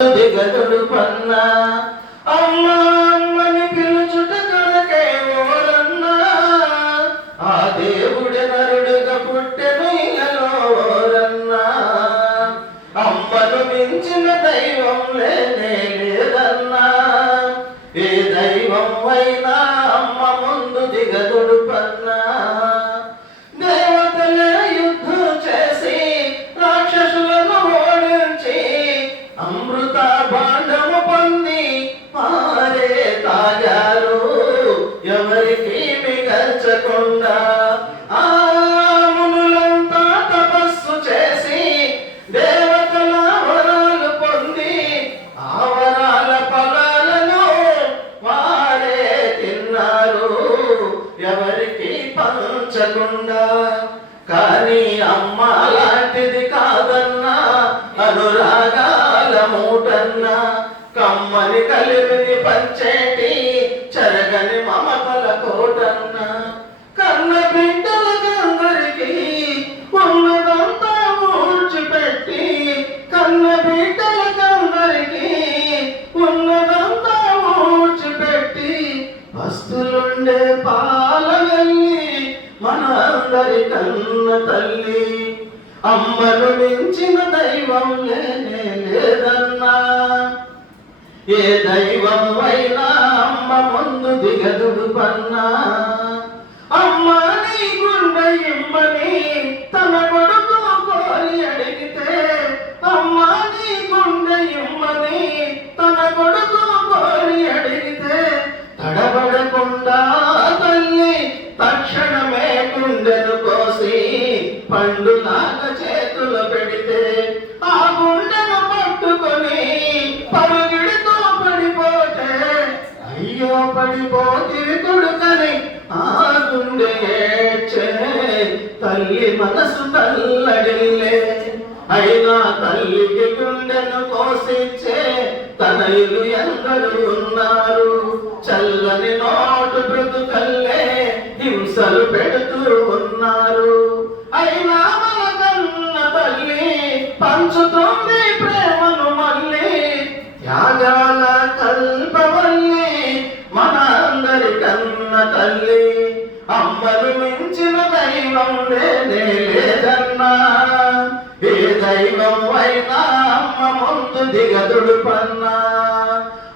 దిగదుడు పన్నా అమ్మా అమ్మని పిలుచుట కొరకే ఓరన్నా ఆ దేవుడి నరుడుగా పుట్టెను ఇలలో ఓరన్నా అమ్మను మించిన దైవం లేనే లేదన్నా ఏ దైవం అయినా అమ్మ ముందు దిగదుడు పన్నా దేవతలే యుద్ధం చేసి రాక్షసులను ఓడించి అమృత భాండము పొంది పారే తాగారు ఎవరికి మిగల్చకుండా ఆ మునులంతా తపస్సు చేసి దేవతల వరాలు పొంది ఆ వరాల ఫలాలను వారే తిన్నారు ఎవరికి పంచకుండా కానీ అమ్మ లాంటిది కాదన్నా అనురాగాల మూటన్నా కమ్మని కలిమిని పంచేటి చెరగని మమతల కోటన్నా కన్న బిడ్డలకందరికీ ఉన్నదంతా ఊడ్చిపెట్టి కన్న బిడ్డలకందరికీ ఉన్నదంతా ఊడ్చిపెట్టి వస్తులుండే పాల వెళ్ళి మన అందరి కన్న తల్లి అమ్మను మించిన దైవం లేనే లేదన్నా ఏ దైవం అయినా అమ్మ ముందు దిగదుడు పన్నా అమ్మ నీ గుండె ఇమ్మని తన కొడుకు కోరి అడిగితే అమ్మ నీ గుండె ఇమ్మని తన కొడుకు కోరి అడిగితే తడబడకుండా తల్లి తక్షణమే గుండెను కోసి పండులాగా చేతులు పెడితే ఆ గుండెను పట్టుకొని పరుగిడితో పడిపోతే అయ్యో పడిపోతివి కొడుకని ఆ గుండె ఏడ్చే తల్లి మనసు తల్లడిల్లే అయినా తల్లికి గుండెను కోసించే తనయులు ఎందరు ఉన్నారు చల్లని నోటు బ్రతుకల్లే హింసలు పెడుతూ ఉన్నారు అయినా మన కన్న తల్లి పంచుతుంది ప్రేమను మళ్ళీ త్యాగాల కల్పవల్లి మన అందరి కన్న తల్లి అమ్మను మించిన దైవం లేనే లేదన్నా ఏ దైవం అయినా అమ్మ ముందు దిగదుడు పన్నా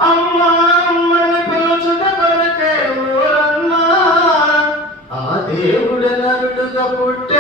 అమ్మ అమ్మని పిలుచుట కొరకే ఊరన్నా ఆ దేవుడి నరుడుగా పుట్ట